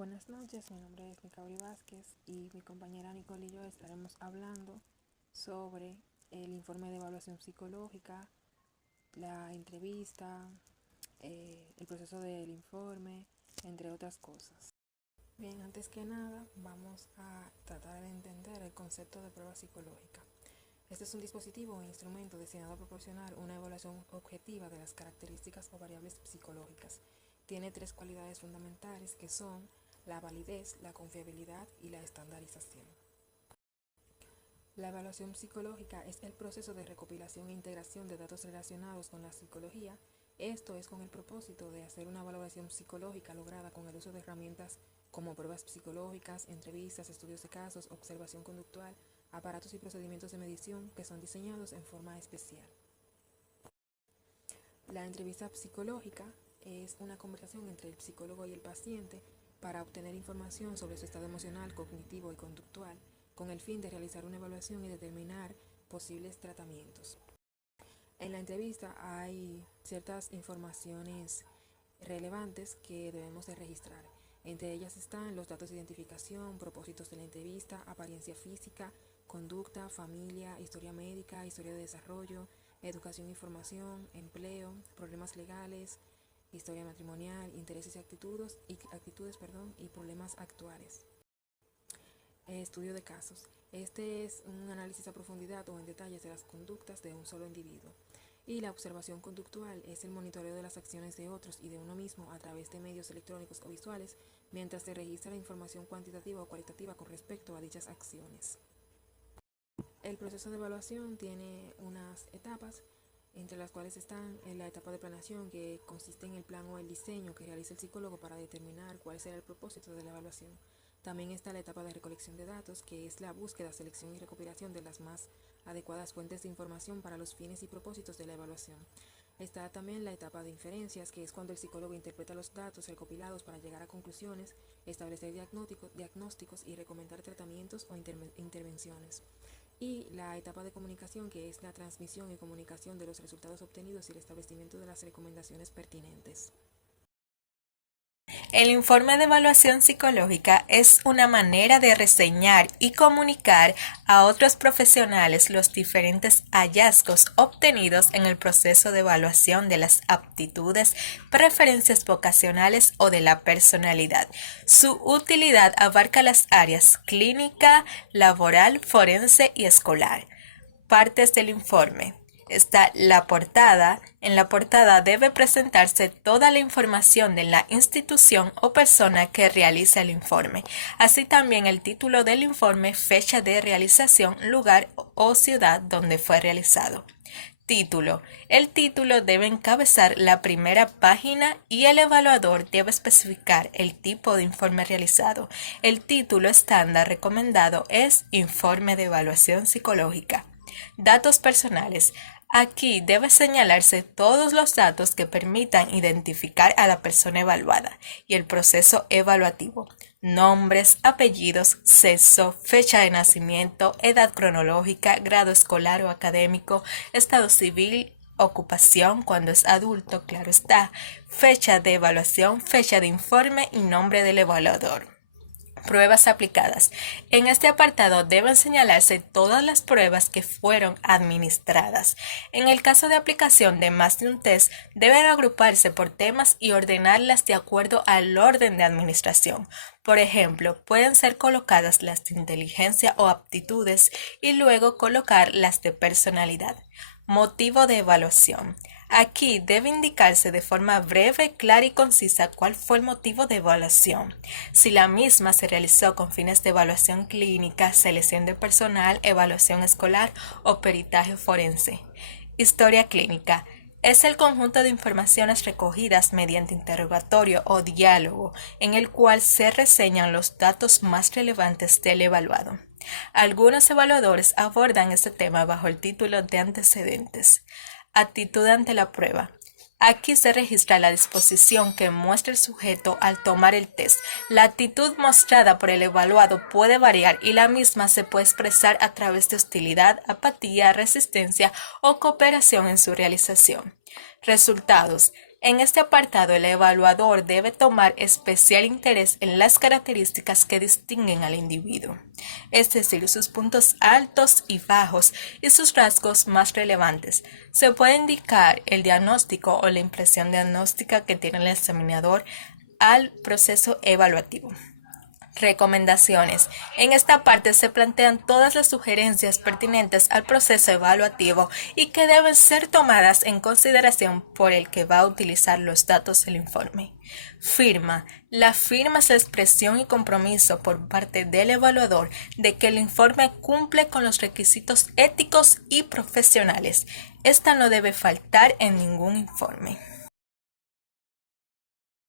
Buenas noches, mi nombre es Micauri Vázquez y mi compañera Nicole y yo estaremos hablando sobre el informe de evaluación psicológica, la entrevista, el proceso del informe, entre otras cosas. Bien, antes que nada, vamos a tratar de entender el concepto de prueba psicológica. Este es un dispositivo o instrumento destinado a proporcionar una evaluación objetiva de las características o variables psicológicas. Tiene tres cualidades fundamentales que son la validez, la confiabilidad y la estandarización. La evaluación psicológica es el proceso de recopilación e integración de datos relacionados con la psicología. Esto es con el propósito de hacer una valoración psicológica lograda con el uso de herramientas como pruebas psicológicas, entrevistas, estudios de casos, observación conductual, aparatos y procedimientos de medición que son diseñados en forma especial. La entrevista psicológica es una conversación entre el psicólogo y el paciente para obtener información sobre su estado emocional, cognitivo y conductual, con el fin de realizar una evaluación y determinar posibles tratamientos. En la entrevista hay ciertas informaciones relevantes que debemos de registrar. Entre ellas están los datos de identificación, propósitos de la entrevista, apariencia física, conducta, familia, historia médica, historia de desarrollo, educación e información, empleo, problemas legales, historia matrimonial, intereses y actitudes y problemas actuales. Estudio de casos. Este es un análisis a profundidad o en detalles de las conductas de un solo individuo. Y la observación conductual es el monitoreo de las acciones de otros y de uno mismo a través de medios electrónicos o visuales, mientras se registra la información cuantitativa o cualitativa con respecto a dichas acciones. El proceso de evaluación tiene unas etapas, entre las cuales están en la etapa de planeación, que consiste en el plan o el diseño que realiza el psicólogo para determinar cuál será el propósito de la evaluación. También está la etapa de recolección de datos, que es la búsqueda, selección y recopilación de las más adecuadas fuentes de información para los fines y propósitos de la evaluación. Está también la etapa de inferencias, que es cuando el psicólogo interpreta los datos recopilados para llegar a conclusiones, establecer diagnósticos y recomendar tratamientos o intervenciones. Y la etapa de comunicación, que es la transmisión y comunicación de los resultados obtenidos y el establecimiento de las recomendaciones pertinentes. El informe de evaluación psicológica es una manera de reseñar y comunicar a otros profesionales los diferentes hallazgos obtenidos en el proceso de evaluación de las aptitudes, preferencias vocacionales o de la personalidad. Su utilidad abarca las áreas clínica, laboral, forense y escolar. Partes del informe. Está la portada. En la portada debe presentarse toda la información de la institución o persona que realiza el informe, así también el título del informe, fecha de realización, lugar o ciudad donde fue realizado. Título. El título debe encabezar la primera página y el evaluador debe especificar el tipo de informe realizado. El título estándar recomendado es Informe de Evaluación Psicológica. Datos personales. Aquí debe señalarse todos los datos que permitan identificar a la persona evaluada y el proceso evaluativo. Nombres, apellidos, sexo, fecha de nacimiento, edad cronológica, grado escolar o académico, estado civil, ocupación cuando es adulto, claro está, fecha de evaluación, fecha de informe y nombre del evaluador. Pruebas aplicadas. En este apartado deben señalarse todas las pruebas que fueron administradas. En el caso de aplicación de más de un test, deben agruparse por temas y ordenarlas de acuerdo al orden de administración. Por ejemplo, pueden ser colocadas las de inteligencia o aptitudes y luego colocar las de personalidad. Motivo de evaluación. Aquí debe indicarse de forma breve, clara y concisa cuál fue el motivo de evaluación. Si la misma se realizó con fines de evaluación clínica, selección de personal, evaluación escolar o peritaje forense. Historia clínica. Es el conjunto de informaciones recogidas mediante interrogatorio o diálogo en el cual se reseñan los datos más relevantes del evaluado. Algunos evaluadores abordan este tema bajo el título de antecedentes. Actitud ante la prueba. Aquí se registra la disposición que muestra el sujeto al tomar el test. La actitud mostrada por el evaluado puede variar y la misma se puede expresar a través de hostilidad, apatía, resistencia o cooperación en su realización. Resultados. En este apartado, el evaluador debe tomar especial interés en las características que distinguen al individuo, es decir, sus puntos altos y bajos y sus rasgos más relevantes. Se puede indicar el diagnóstico o la impresión diagnóstica que tiene el examinador al proceso evaluativo. Recomendaciones. En esta parte se plantean todas las sugerencias pertinentes al proceso evaluativo y que deben ser tomadas en consideración por el que va a utilizar los datos del informe. Firma. La firma es la expresión y compromiso por parte del evaluador de que el informe cumple con los requisitos éticos y profesionales. Esta no debe faltar en ningún informe.